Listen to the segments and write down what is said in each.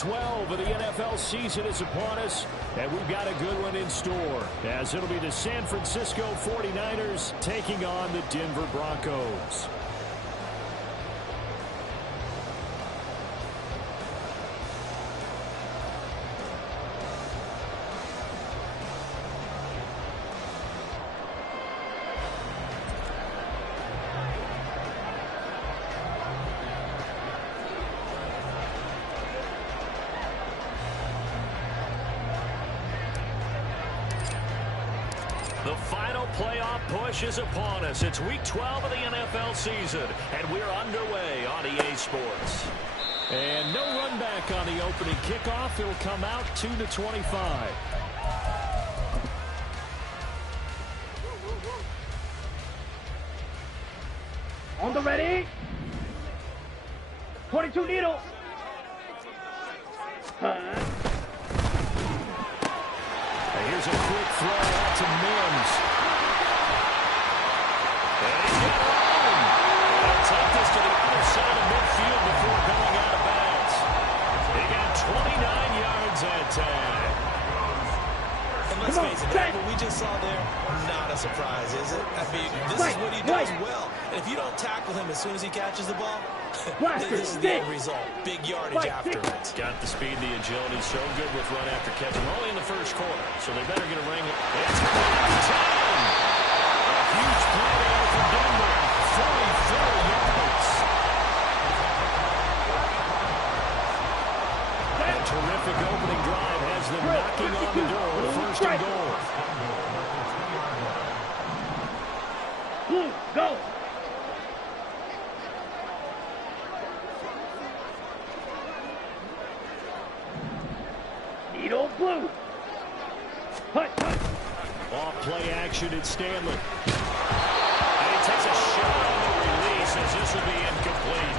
12 of the NFL season is upon us, and we've got a good one in store, as it'll be the San Francisco 49ers taking on the Denver Broncos. The final playoff push is upon us. It's week 12 of the NFL season, and we're underway on EA Sports. And no run back on the opening kickoff. It'll come out 2-25. On the ready. 22 needle. Here's a quick throw out to Mims. And he's got it on. He'll take this to the other side of midfield before going out of bounds. He got 29 yards that time. And let's face it, what we just saw there, not a surprise, is it? I mean, this is what he does well. And if you don't tackle him as soon as he catches the ball, this is the end result. Big yardage afterwards. Got the speed, the agility, so good with run after catch. We're only in the first quarter, so they better get a ring. It's close time. A huge play there for Denver. 44 yards. A terrific opening drive has them knocking on the door. First and goal. Blue, go. Needle blue. Hut, hut. Off play action at Stanley. And he takes a shot on the release as this will be incomplete.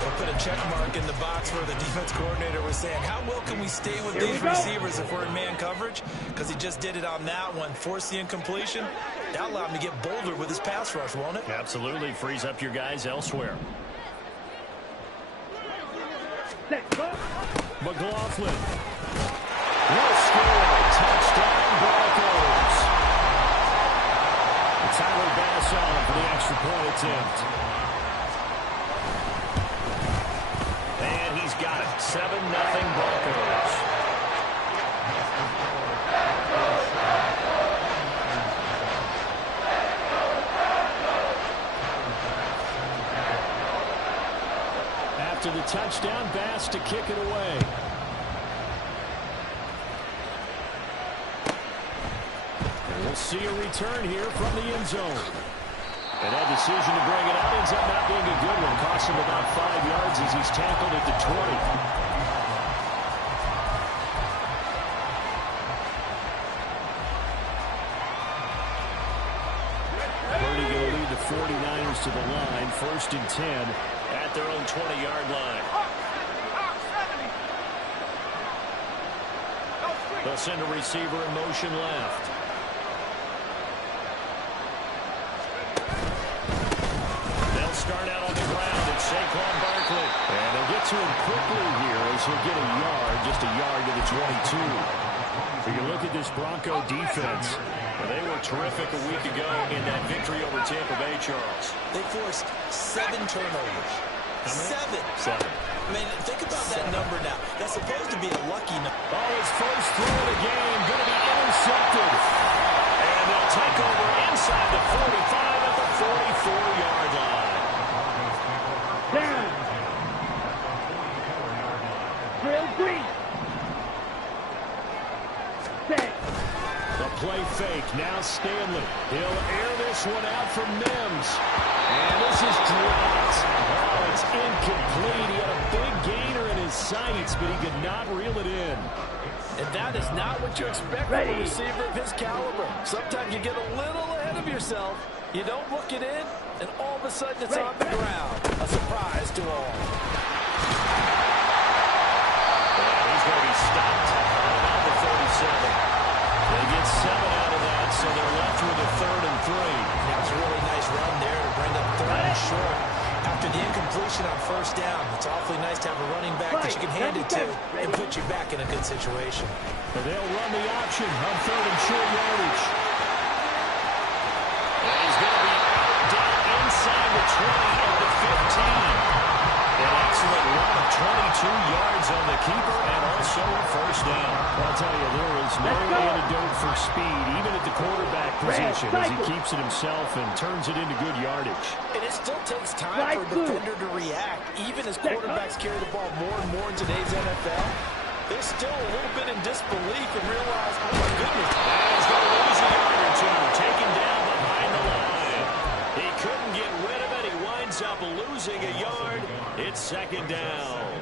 They'll put a check mark in the box where the defense coordinator was saying, how well can we stay with these receivers if we're in man coverage? Because he just did it on that one, forced the incompletion. That allowed him to get bolder with his pass rush, won't it? Absolutely. Frees up your guys elsewhere. McLaughlin. Will score. Touchdown, Broncos. Tyler Bass on for the extra point attempt. And he's got it. 7-0 Broncos. After the touchdown, Bass to kick it away. And we'll see a return here from the end zone. And that decision to bring it out ends up not being a good one. Costs him about 5 yards as he's tackled at the 20. Purdy going to lead the 49ers to the line. 1st and 10 at their own 20-yard line. They'll send a receiver in motion left. They'll start out on the ground at Saquon Barkley. And they'll get to him quickly here as he'll get a yard, just a yard to the 22. If you look at this Bronco defense, they were terrific a week ago in that victory over Tampa Bay, Charles. They forced 7 turnovers. How many? 7. I mean, think about that number now. That's supposed to be a lucky number. Oh, his first throw of the game going to be intercepted. And they'll take over inside the 45 at the 44-yard line. Down. Drill green. Set. The play fake. Now Stanley. He'll air this one out for Mims. And this is dropped. Oh, it's incomplete. He had a big gainer in his sights, but he could not reel it in. And that is not what you expect from a receiver of his caliber. Sometimes you get a little ahead of yourself. You don't look it in, and all of a sudden it's on the ground. A surprise to all. And he's going to be stopped about the 37. They get 7 out of that, so they're left with a 3rd and 3. That was a really nice run there to bring up 3rd and short. After the incompletion on first down, it's awfully nice to have a running back that you can hand it to and put you back in a good situation. And they'll run the option on 3rd and short yardage. And he's going to be out down inside the 20 at the 15. An excellent run of 22 yards on the keeper and also a first down. I'll tell you, there is no antidote for speed, even at the quarterback position, as he keeps it himself and turns it into good yardage. And it still takes time for a defender to react, even as quarterbacks carry the ball more and more in today's NFL. They're still a little bit in disbelief and realize, oh my goodness. And he's going to lose a yard or two, taken down behind the line. He couldn't get rid of it. He winds up losing a yard. It's 2nd down.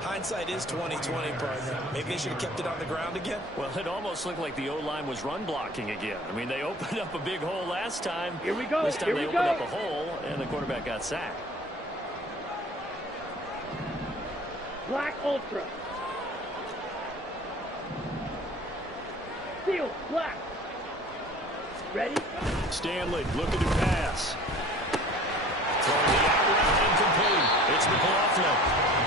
Hindsight is 20/20, partner. Maybe they should have kept it on the ground again. Well, it almost looked like the O-line was run blocking again. I mean, they opened up a big hole last time. Here we go. This time they opened up a hole, and the quarterback got sacked. Black Ultra. Steel, black. Ready? Stanley looking to pass. Throwing the out route incomplete. It's McLaughlin.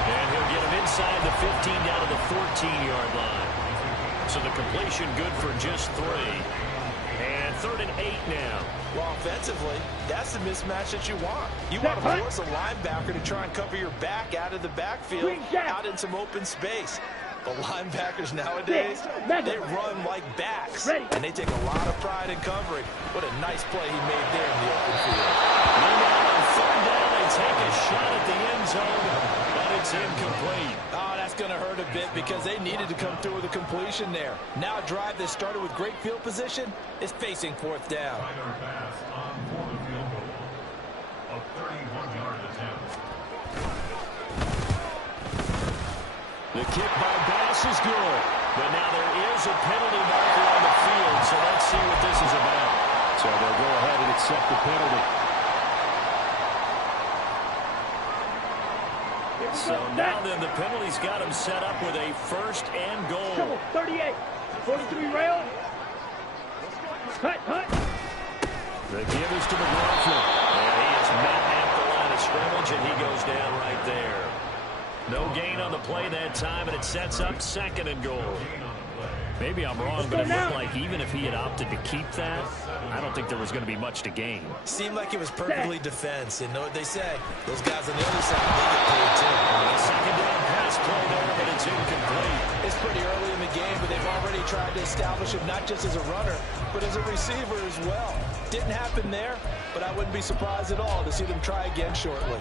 And he'll get him inside the 15 down to the 14-yard line. So the completion good for just 3. And 3rd and 8 now. Well, offensively, that's the mismatch that you want. You want to force a linebacker to try and cover your back out of the backfield, out in some open space. The linebackers nowadays, they run like backs, and they take a lot of pride in covering. What a nice play he made there in the open field. Meanwhile, on 3rd down, they take a shot at the end zone, but it's incomplete. Oh, that's going to hurt a bit because they needed to come through with a completion there. Now a drive that started with great field position is facing 4th down. The kick by Bass is good, but now there is a penalty marker on the field, so let's see what this is about. So they'll go ahead and accept the penalty. So now then the penalty's got him set up with a 1st and goal. 38, 43 rail. Cut. The give is to McLaughlin. And he is met at the line of scrimmage, and he goes down right there. No gain on the play that time, and it sets up 2nd and goal. Maybe I'm wrong, but it looked like even if he had opted to keep that, I don't think there was going to be much to gain. Seemed like it was perfectly defense, and know what they say. Those guys on the other side, they get paid too. A 2nd down pass play there, but it's incomplete. It's pretty early in the game, but they've already tried to establish him not just as a runner, but as a receiver as well. Didn't happen there, but I wouldn't be surprised at all to see them try again shortly.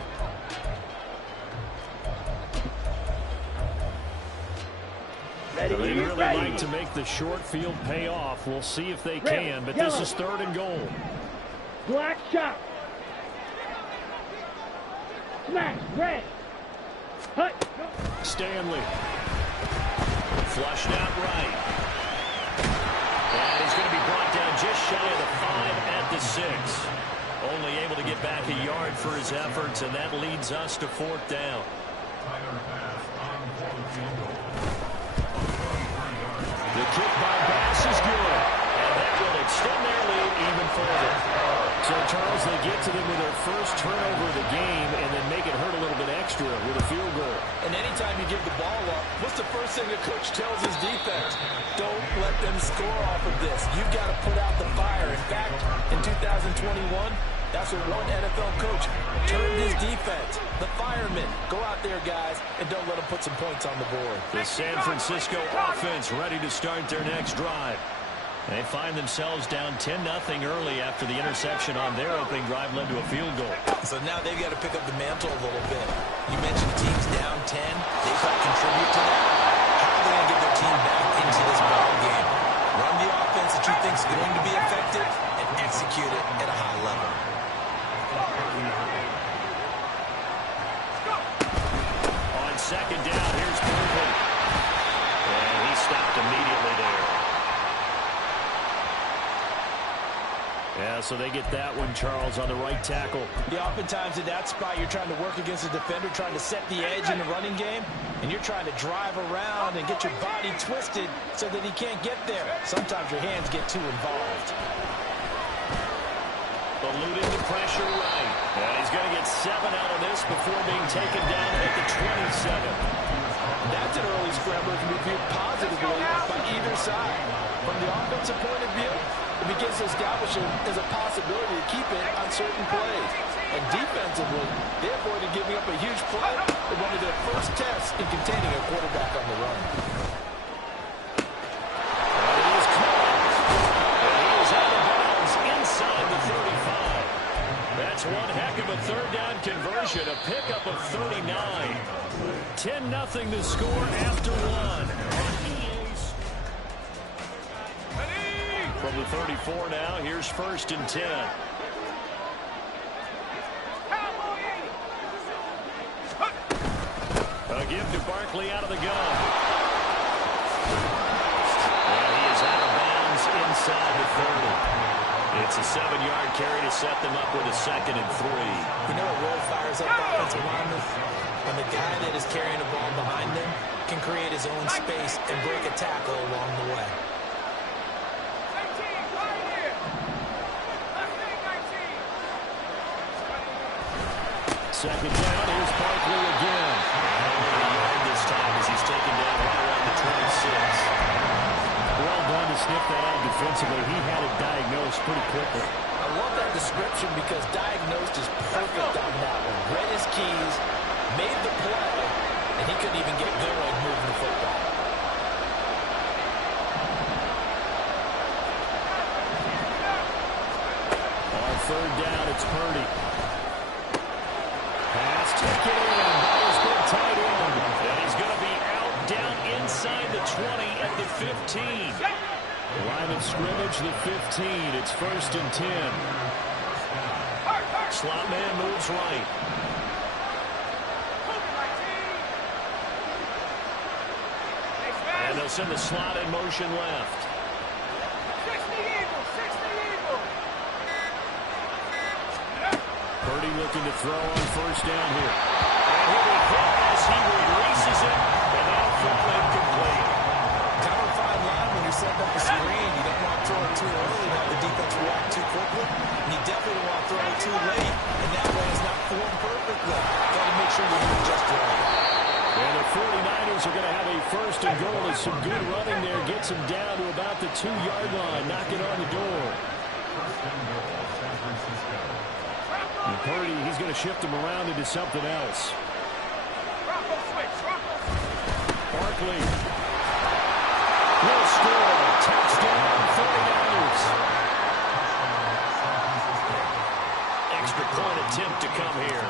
They really like to make the short field pay off. We'll see if they can, but this is 3rd and goal. Black shot. Smash, red. Hut. Stanley. Flushed out right. And he's going to be brought down just shy of the 5 at the 6. Only able to get back a yard for his efforts, and that leads us to 4th down. The kick by Bass is good, and that will extend their lead even further. So, Charles, they get to them with their first turnover of the game and then make it hurt a little bit extra with a field goal. And anytime you give the ball up, what's the first thing the coach tells his defense? Don't let them score off of this. You've got to put out the fire. In fact, in 2021, that's what one NFL coach turned his defense. The firemen. Go out there, guys, and don't let them put some points on the board. The San Francisco offense ready to start their next drive. They find themselves down 10-0 early after the interception on their opening drive led to a field goal. So now they've got to pick up the mantle a little bit. You mentioned teams down 10. They've got to contribute to that. How are they going to get their team back into this ball game? Run the offense that you think is going to be effective and execute it at a high level. On 2nd down, here's Berkeley. And he stopped immediately there. Yeah, so they get that one, Charles, on the right tackle. Yeah, oftentimes in that spot, you're trying to work against a defender, trying to set the edge in the running game, and you're trying to drive around and get your body twisted so that he can't get there. Sometimes your hands get too involved. The eluding the pressure right. And he's going to get 7 out of this before being taken down at the 27. That's an early scrambler that can be viewed positively by either side. From the offensive point of view, it begins to establish him as a possibility to keep it on certain plays. And defensively, they avoided giving up a huge play in one of their first tests in containing a quarterback on the run. That's one heck of a third down conversion, a pickup of 39. 10-0 the score after one. From the 34 now, here's 1st and 10. A give to Barkley out of the gun. And he is out of bounds inside the 30. It's a 7-yard carry to set them up with a 2nd and 3. You know what really fires up offensive linemen? When the guy that is carrying the ball behind them can create his own space and break a tackle along the way. Second down, here's Barkley again. And this time as he's taken down right around the 26. Well done to sniff that out defensively. He had it diagnosed pretty quickly. I love that description because diagnosed is perfect on that one. Read his keys, made the play, and he couldn't even get going moving the football. On 3rd down, it's Purdy. Pass taken in by his big tight end. And he's going to be out down inside the 20 at the 15. Line of scrimmage, the 15. It's 1st and 10. Slot man moves right. And they'll send the slot in motion left. Purdy looking to throw on 1st down here. And he'll be hit as he releases it. And that'll fall incomplete. Kind of a fine line when you're setting up a screen. You don't want to throw it too early and have the defense react too quickly. And you definitely don't want to throw it too late. And that way it's not formed perfectly. Got to make sure you do it just right. And the 49ers are going to have a 1st and goal as some good running there gets him down to about the 2-yard line, knocking on the door. And Purdy, he's going to shift him around into something else. Barkley will score. Touchdown, 49ers. Extra point attempt to come here.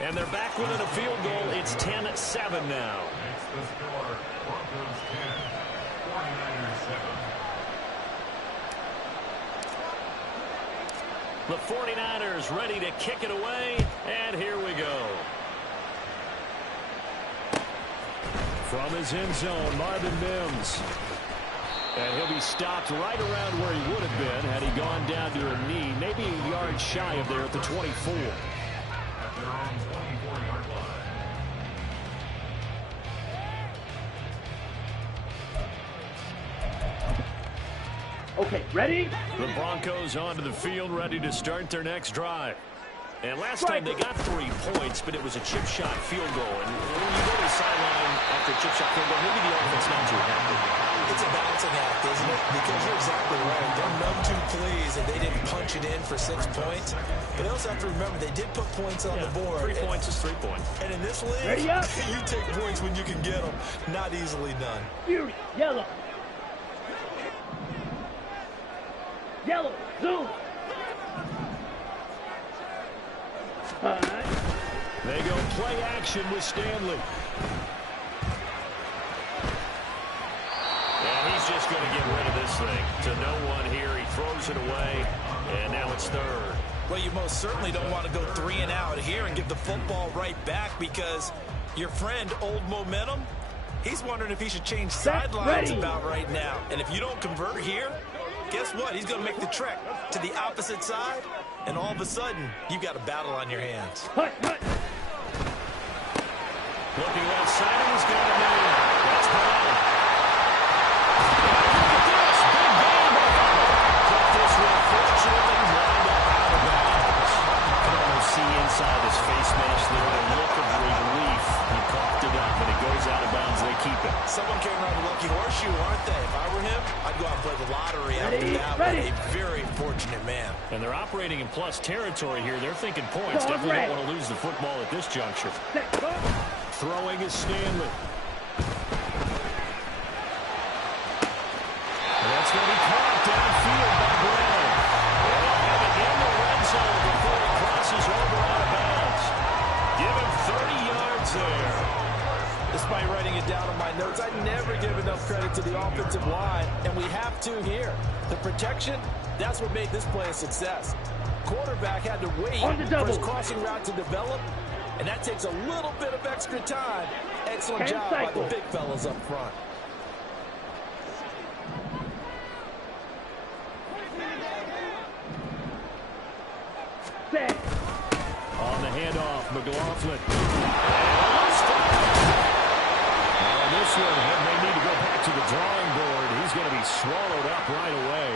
And they're back within a field goal. It's 10-7 now. The 49ers ready to kick it away, and here we go. From his end zone, Marvin Mims. And he'll be stopped right around where he would have been had he gone down to a knee, maybe a yard shy of there at the 24. Okay, ready? The Broncos onto the field, ready to start their next drive. And last time they got 3 points, but it was a chip shot field goal. And when you go to the sideline after a chip shot field goal, maybe the offense not too happy. It's a balancing act, isn't it? Because you're exactly right. They're none too pleased and they didn't punch it in for 6 points. But they also have to remember they did put points on the board. 3 points is 3 points. And in this league, Ready up. you take points when you can get them. Not easily done. Fury, yellow. Yellow, zoom. They go play action with Stanley. And he's just going to get rid of this thing. To no one here. He throws it away. And now it's 3rd. Well, you most certainly don't want to go 3 and out here and give the football right back because your friend, Old Momentum, he's wondering if he should change sidelines about right now. And if you don't convert here, guess what? He's going to make the trek to the opposite side, and all of a sudden, you've got a battle on your hands. Hut, hut. Looking left side, and he's got him in. That's Brown. Look at this. Big game by shoe, aren't they? If I were him, I'd go out and play the lottery after that one. A very fortunate man. And they're operating in plus territory here. They're thinking points. Definitely don't want to lose the football at this juncture. Throwing is Stanley. And that's going to be caught downfield by Brown. They'll have it in the red zone before it crosses over out of bounds. Give him 30 yards there. Despite writing it down on my notes, I never give enough credit to the offensive line, and we have to here. The protection, that's what made this play a success. Quarterback had to wait for his crossing route to develop, and that takes a little bit of extra time. Excellent job by the big fellas up front. On the handoff, McLaughlin. On this one, he may need to go back to the drawing board. He's going to be swallowed up right away.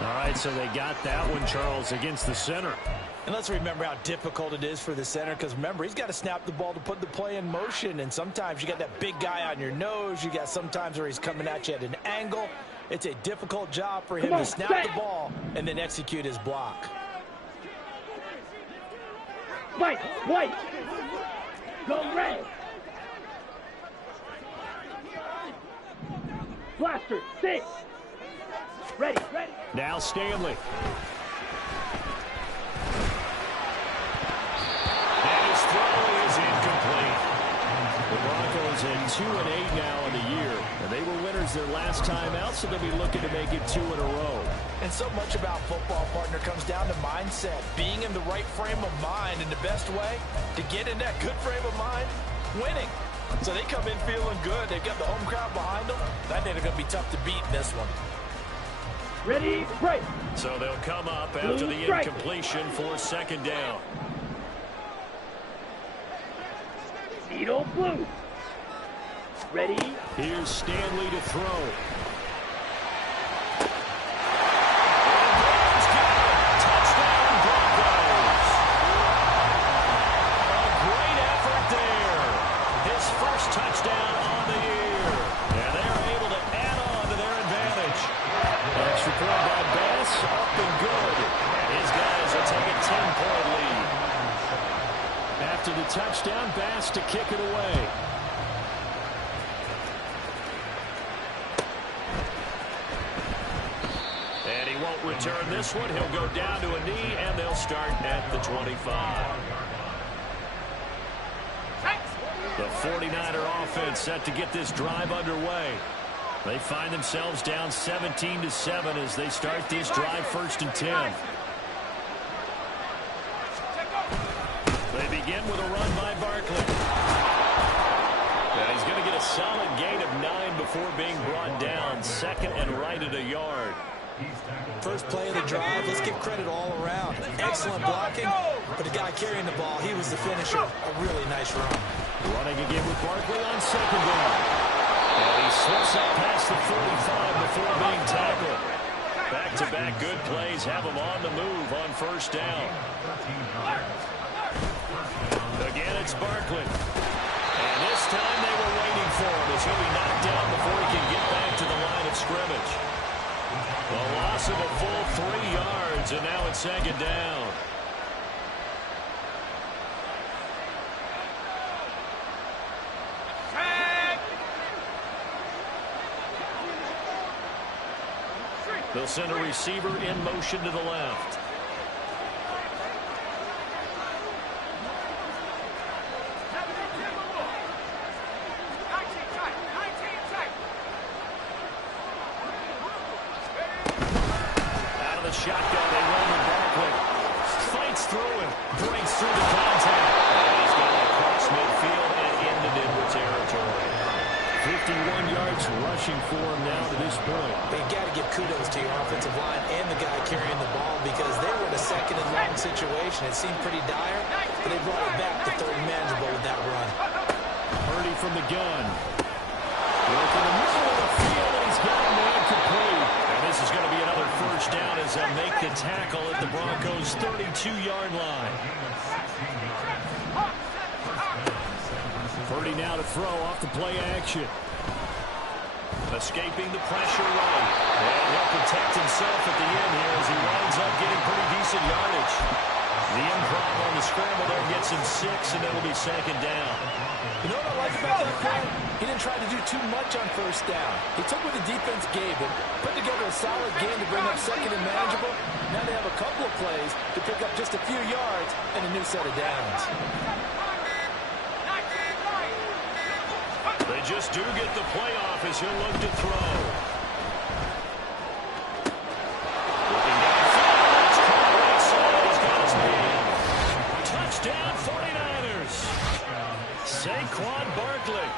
All right, so they got that one, Charles, against the center. And let's remember how difficult it is for the center, because remember, he's got to snap the ball to put the play in motion, and sometimes you got that big guy on your nose. You got sometimes where he's coming at you at an angle. It's a difficult job for him to snap the ball and then execute his block. White. Go red. Blaster, 6. Ready. Now Stanley. And his throw is incomplete. The Broncos at 2-8 now in the year. And they were winners their last time out, so they'll be looking to make it 2 in a row. And so much about football, partner, comes down to mindset. Being in the right frame of mind, and the best way to get in that good frame of mind, winning. So they come in feeling good. They've got the home crowd behind them. I think they're going to be tough to beat in this one. Ready, break. So they'll come up after the incompletion for second down. Needle blue. Ready. Here's Stanley to throw. Touchdown Broncos. A great effort there. His first touchdown on the year. And they are able to add on to their advantage. Extra point by Bass, up and good. And his guys will take a 10-point lead. After the touchdown, Bass to kick it away. And he won't return this one. He'll go down to a knee, and they'll start at the 25. The 49er offense set to get this drive underway. They find themselves down 17-7 as they start this drive 1st and 10. They begin with a run by Barkley. And he's going to get a solid gain of 9 before being brought down. Second and right at a yard. First play of the drive, let's give credit all around. Excellent blocking, but the guy carrying the ball, he was the finisher. A really nice run. Running again with Barkley on second down. And he slips up past the 45 before being tackled. Back-to-back good plays have him on the move on first down. Again, it's Barkley. And this time they were waiting for him as he'll be knocked down before he can get back to the line of scrimmage. A loss of a full 3 yards, and now it's second down. They'll send a receiver in motion to the left. Out of the shotgun, they run with Barkley. Fights through him, breaks through the contact. And he's got it across midfield and into Denver territory. 51 yards rushing for him now to this point. They've got to give kudos to your offensive line and the guy carrying the ball because they were in a second and long situation. It seemed pretty dire, but they brought it back to third and manageable with that run. Purdy from the gun. Working the middle of the field, and he's got a man complete. And this is going to be another first down as they make the tackle at the Broncos' 32-yard line. Purdy now to throw off the play action. Escaping the pressure right. And he'll protect himself at the end here as he winds up getting pretty decent yardage. The improv on the scramble there gets him 6, and it'll be second down. You know what I like about that play? He didn't try to do too much on first down. He took what the defense gave him, put together a solid game to bring up second and manageable. Now they have a couple of plays to pick up just a few yards and a new set of downs. They just do get the play off as he'll look to throw. Looking downfield, it's caught right side. He's got his man. Touchdown 49ers. Saquon Barkley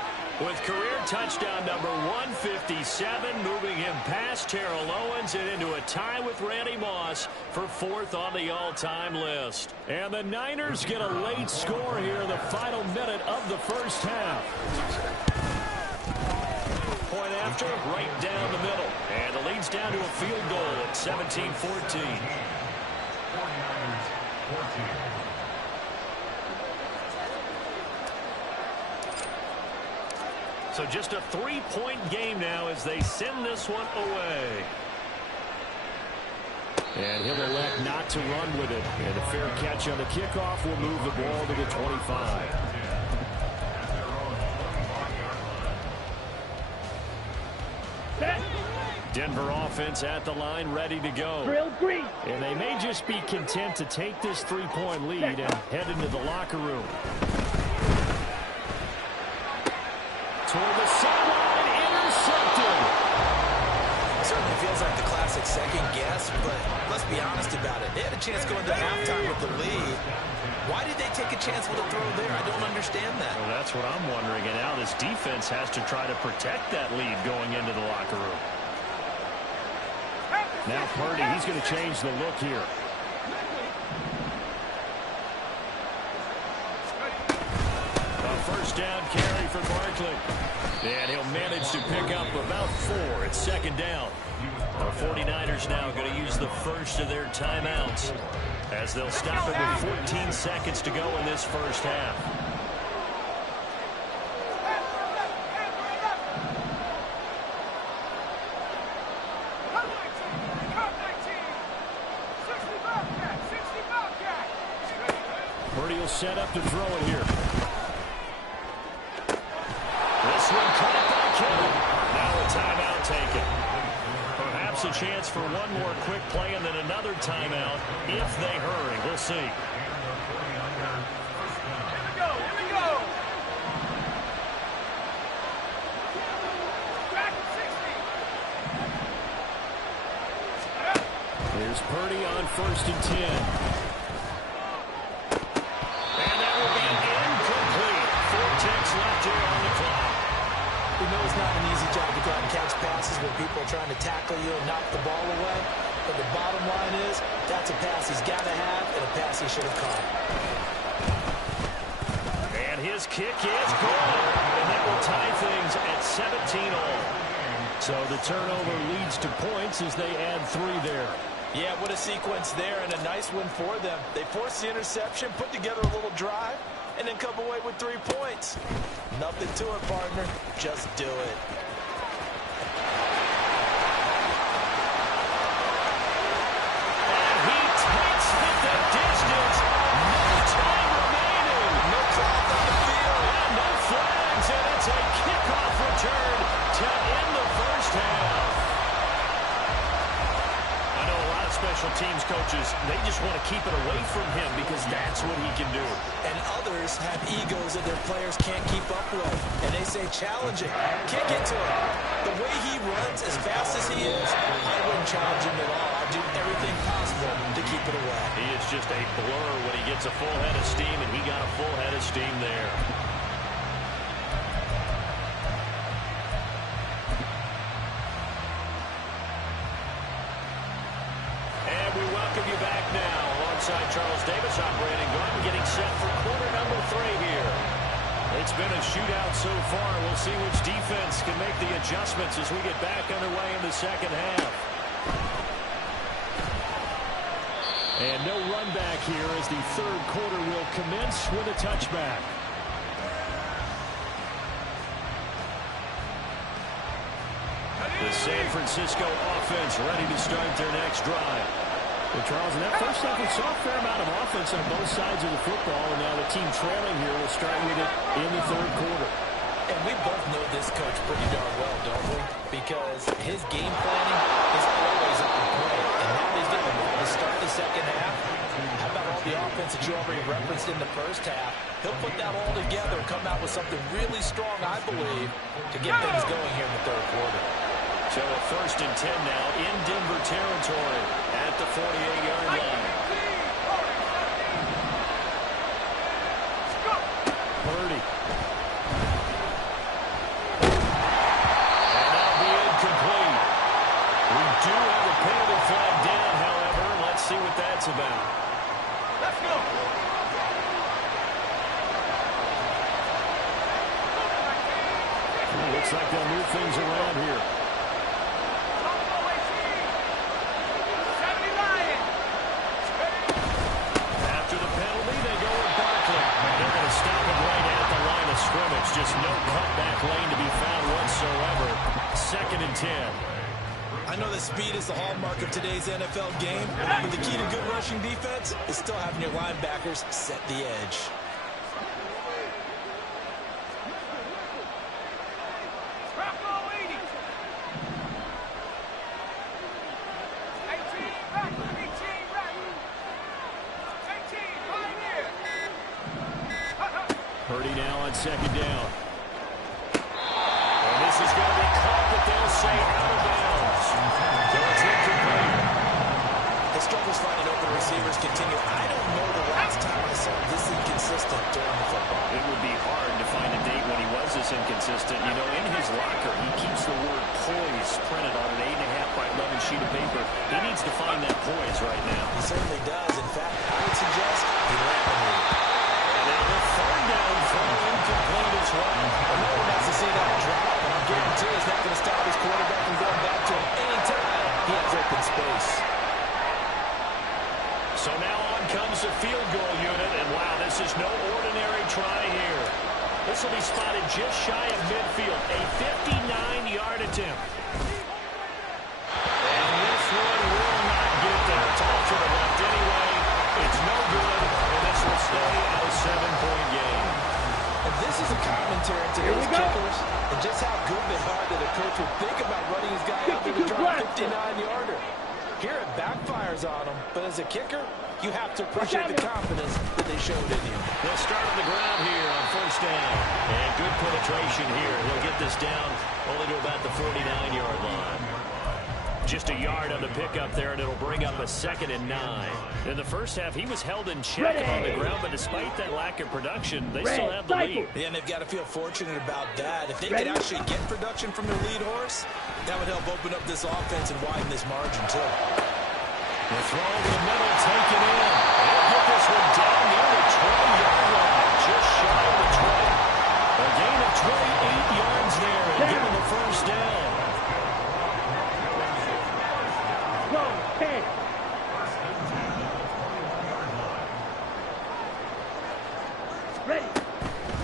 with career touchdown number 157, moving him past Terrell Owens and into a tie with Randy Moss for 4th on the all-time list. And the Niners get a late score here in the final minute of the first half. Point after, right down the middle. And the lead's down to a field goal at 17-14. So just a 3-point game now as they send this one away. And he'll elect not to run with it. And a fair catch on the kickoff will move the ball to the 25. Denver offense at the line, ready to go. Drill green. And they may just be content to take this 3-point lead and head into the locker room. Toward the sideline, intercepted. Certainly feels like the classic second guess, but let's be honest about it. They had a chance going to halftime with the lead. Why did they take a chance with a throw there? I don't understand that. Well, that's what I'm wondering. And now this defense has to try to protect that lead going into the locker room. Now Purdy, he's going to change the look here. A first down carry for Barkley. And he'll manage to pick up about 4. It's second down. The 49ers now going to use the first of their timeouts as they'll stop it with 14 seconds to go in this first half. Purdy will set up to throw it here. This one caught by Kittle. Now a timeout taken. Perhaps a chance for one more quick play and then another timeout if they hurry. We'll see. Here we go. Here we go. Back at 60. Here's Purdy on 1st and 10. Left here on the clock. We know it's not an easy job to go out and catch passes when people are trying to tackle you and knock the ball away. But the bottom line is, that's a pass he's got to have and a pass he should have caught. And his kick is good. And that will tie things at 17 all. So the turnover leads to points as they add 3 there. Yeah, what a sequence there and a nice win for them. They forced the interception, put together a little drive, and then come away with 3 points. Nothing to it, partner. Just do it. And he takes it the distance. No time remaining. No clock on the field. And no flags, and it's a kickoff return to end the first half. I know a lot of special teams coaches, they just want to keep it away from him because that's what he can do. And others have egos that their players can't keep up with. And they say, challenge it. Kick it to him. The way he runs as fast as he is, I wouldn't challenge him at all. I'd do everything possible to keep it away. He is just a blur when he gets a full head of steam, and he got a full head of steam there. And we welcome you back now. Alongside Charles Davis, I'm Brandon Gordon, getting set for quarter number 3 here. It's been a shootout so far. We'll see which defense can make the adjustments as we get back underway in the second half. And no run back here as the 3rd quarter will commence with a touchback. The San Francisco offense ready to start their next drive. Well, Charles, in that first half, we saw a fair amount of offense on both sides of the football, and now the team trailing here will start with it in the third quarter. And we both know this coach pretty darn well, don't we? Because his game planning is always on point. And now he's getting the ball to start the second half. How about all the offense that you already referenced in the first half? He'll put that all together and come out with something really strong, I believe, to get things going here in the third quarter. So a 1st and 10 now in Denver territory at the 48-yard line. Purdy. And that'll be incomplete. We do have a penalty flag down, however. Let's see what that's about. Let's go. Looks like they'll move things around here. After the penalty, they go with Barkley. They're going to stop it right at the line of scrimmage. Just no cutback lane to be found whatsoever. 2nd and 10. I know that speed is the hallmark of today's NFL game, but the key to good rushing defense is still having your linebackers set the edge. Purdy now on 2nd down. And this is going to be caught, but they'll say out of bounds. So it's incomplete. His struggles finding open receivers continue. I don't know the last time I saw this inconsistent during the football. It would be hard to find a date when he was this inconsistent. You know, in his locker, he keeps the word poise printed on an 8.5 by 11 sheet of paper. He needs to find that poise right now. He certainly does. In fact, I would suggest he rapidly. And now the 3rd down throw incomplete as well. No one wants to see that drop, and I guarantee he's not going to stop his quarterback from going back to him anytime he has open space. So now on comes the field goal unit, and wow, this is no ordinary try here. This will be spotted just shy of midfield, a 59-yard attempt. And this one will not get there. It's all to the left anyway. It's no good, and this will stay a 7-point game. And this is a commentary to those kickers and just how good they are that a coach would think about running his guy out there to drop a 59-yarder. Here it backfires on him, but as a kicker, you have to appreciate the confidence that they showed in you. They'll start on the ground here on 1st down. And good penetration here. He'll get this down only to about the 49-yard line. Just a yard on the pickup there, and it'll bring up a 2nd and 9. In the first half, he was held in check on the ground, but despite that lack of production, they still have the lead. Yeah, and they've got to feel fortunate about that. If they could actually get production from their lead horse, that would help open up this offense and widen this margin, too. The throw over the middle, taken in. They'll get this one down near the 20-yard line, just shy of the 20. A gain of 28 yards there, and give them the 1st down.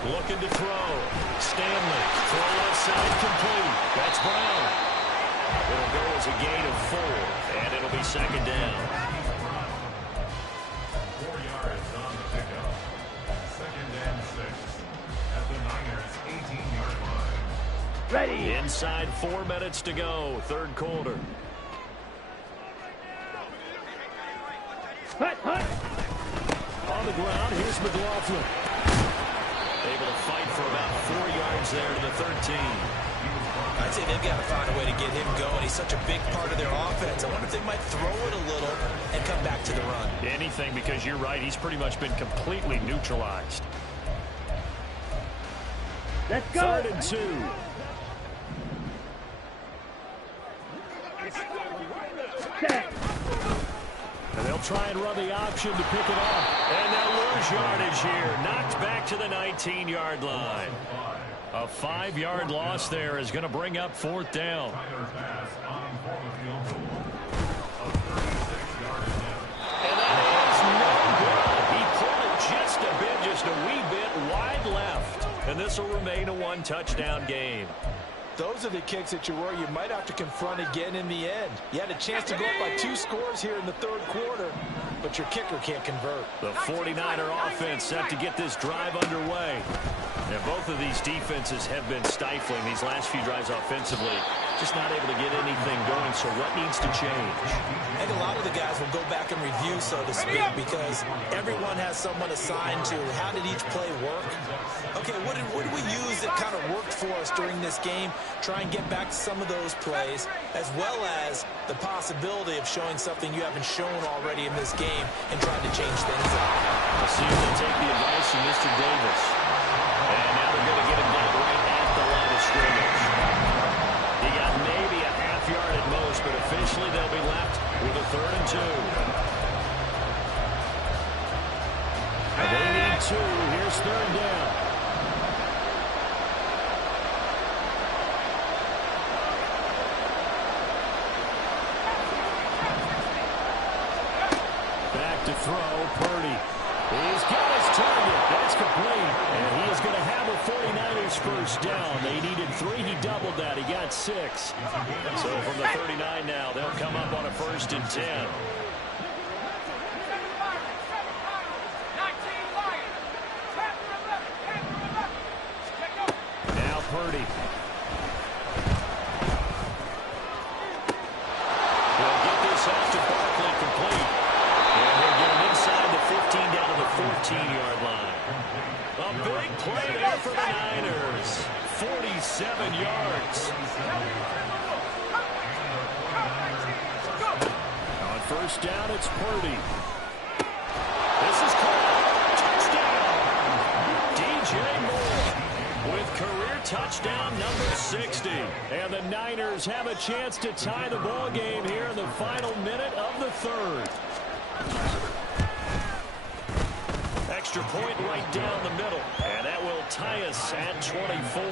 Looking to throw. Stanley. Throw left side complete. That's Brown. It'll go as a gain of 4, and it'll be 2nd down. 4 yards on the pickup. 2nd and 6 at the Niners' 18-yard line. Ready. Inside 4 minutes to go. 3rd quarter. On the ground, here's McLaughlin. Able to fight for about 4 yards there to the 13. I'd say they've got to find a way to get him going. He's such a big part of their offense. I wonder if they might throw it a little and come back to the run. Anything, because you're right. He's pretty much been completely neutralized. Let's go. 3rd and 2. And they'll try and run the option to pick it up. And they'll lose yardage here. Knocked back to the 19-yard line. A 5-yard loss there is going to bring up 4th down. And that is no good. He pulled it just a bit, just a wee bit wide left. And this will remain a 1-touchdown game. Those are the kicks that you worry you might have to confront again in the end. You had a chance to go up by 2 scores here in the third quarter, but your kicker can't convert. The 49er offense set to get this drive underway. And both of these defenses have been stifling these last few drives offensively. Just not able to get anything going, so what needs to change? I think a lot of the guys will go back and review, so to speak, because everyone has someone assigned to how did each play work. Okay, what did we use that kind of worked for us during this game? Try and get back to some of those plays, as well as the possibility of showing something you haven't shown already in this game and trying to change things up. We'll see if they take the advice from Mr. Davis. And now they're going to get him down right at the line of scrimmage. He got maybe a half yard at most, but officially they'll be left with a 3rd and 2. They need 2. Here's 3rd down. Back to throw, Purdy. He's got his target. That's complete. And he is going to have a 49ers first down. They needed 3. He doubled that. He got 6. So from the 39 now, they'll come up on a 1st and 10. Now Purdy. They'll get this off to Barkley complete. And they'll get him inside the 15 down to the 14-yard line. A big play there for the Niners. 47 yards. On 1st down, it's Purdy. This is called touchdown. DJ Moore with career touchdown number 60. And the Niners have a chance to tie the ball game here in the final minute of the 3rd. Extra point right down the middle. And that will tie us at 24.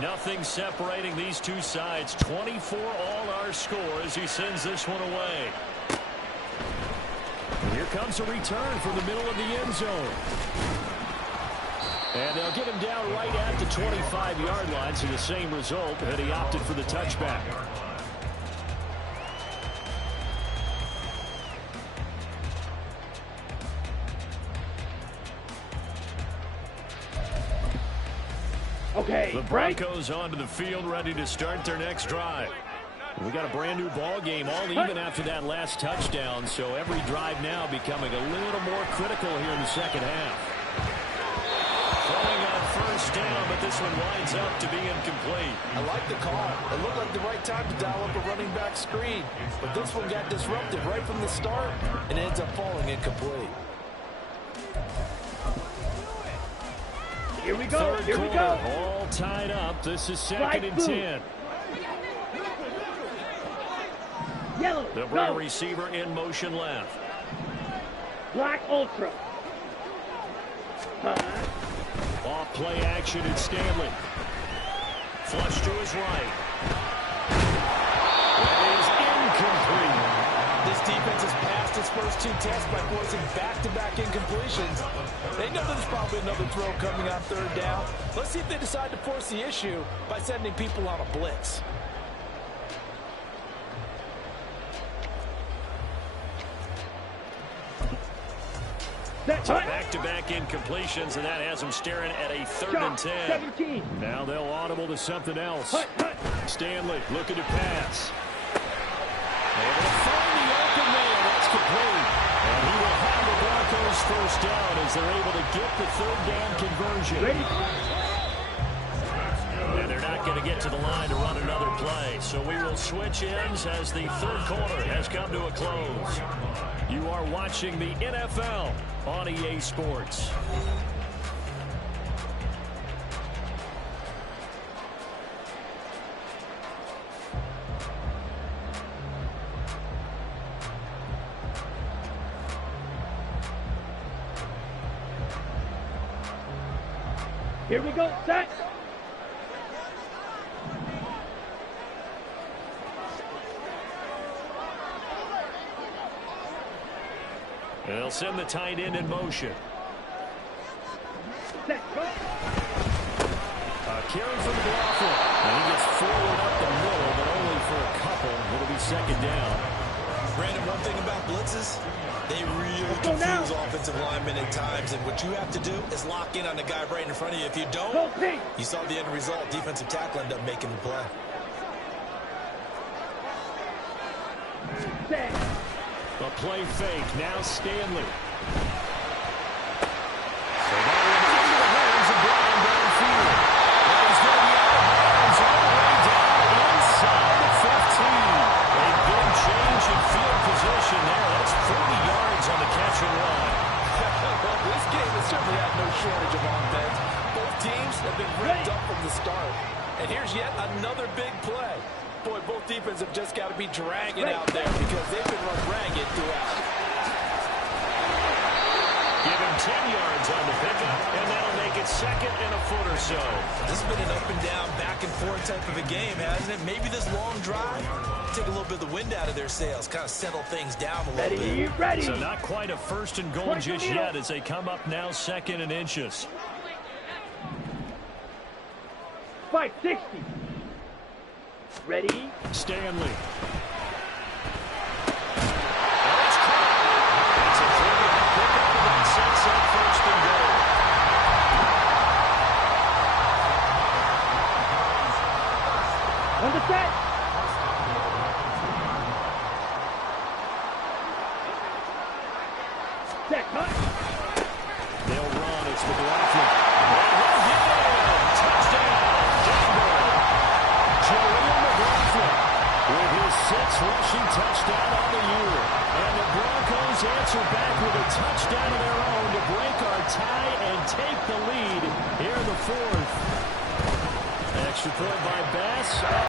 Nothing separating these two sides. 24 all our score as he sends this one away. Here comes a return from the middle of the end zone. And they'll get him down right at the 25-yard line, so the same result, and he opted for the touchback. Okay, the Broncos onto the field, ready to start their next drive. We got a brand new ball game, all even after that last touchdown, so every drive now becoming a little more critical here in the second half. Throwing on 1st down, but this one winds up to be incomplete. I like the call. It looked like the right time to dial up a running back screen, but this one got disrupted right from the start and ends up falling incomplete. Here we go. Here we go. All tied up. This is 2nd and 10. Yellow. They'll bring a receiver in motion left. Black Ultra. Off play action in Stanley. Flush to his right. That is incomplete. This defense has passed its first 2 tests by forcing back-to-back incompletions. They know there's probably another throw coming on 3rd down. Let's see if they decide to force the issue by sending people on a blitz. So back-to-back incompletions, and that has them staring at a 3rd and 10. 17. Now they'll audible to something else. Stanley looking to pass. Able to find the open man. That's complete. And he will have the Broncos first down as they're able to get the 3rd down conversion. And they're not going to get to the line to run another play. So we will switch ends as the 3rd quarter has come to a close. You are watching the NFL on EA Sports. Here we go. Set. And they'll send the tight end in motion. Carry from McLaughlin. And he gets forward up the middle, but only for a couple. It'll be second down. Brandon, one thing about blitzes, they really confuse offensive linemen at times, and what you have to do is lock in on the guy right in front of you. If you don't, you saw the end result. Defensive tackle ended up making the play. A play fake. Now Stanley. So that one into the hands of Brown downfield. Now he's going to be out of bounds all the way down inside the 15. A big change in field position there. That's 40 yards on the catch and run. Well, this game has certainly had no shortage of offense. Both teams have been ripped up from the start. And here's yet another big play. Boy, both defenses have just got to be dragging out there because they've been run ragged throughout. Give him 10 yards on the pickup, and that'll make it second and a foot or so. This has been an up and down, back and forth type of a game, hasn't it? Maybe this long drive, take a little bit of the wind out of their sails, kind of settle things down a little bit. So not quite a first and goal just yet as they come up now second and inches. 560. Ready? Stanley. On the set. Set, cut. They'll run. It's McLaughlin. Touchdown. Jaleel McLaughlin with his 6th rushing touchdown on the year. And the Broncos answer back with a touchdown of their own to break our tie and take the lead here in the 4th. Extra point by Bass.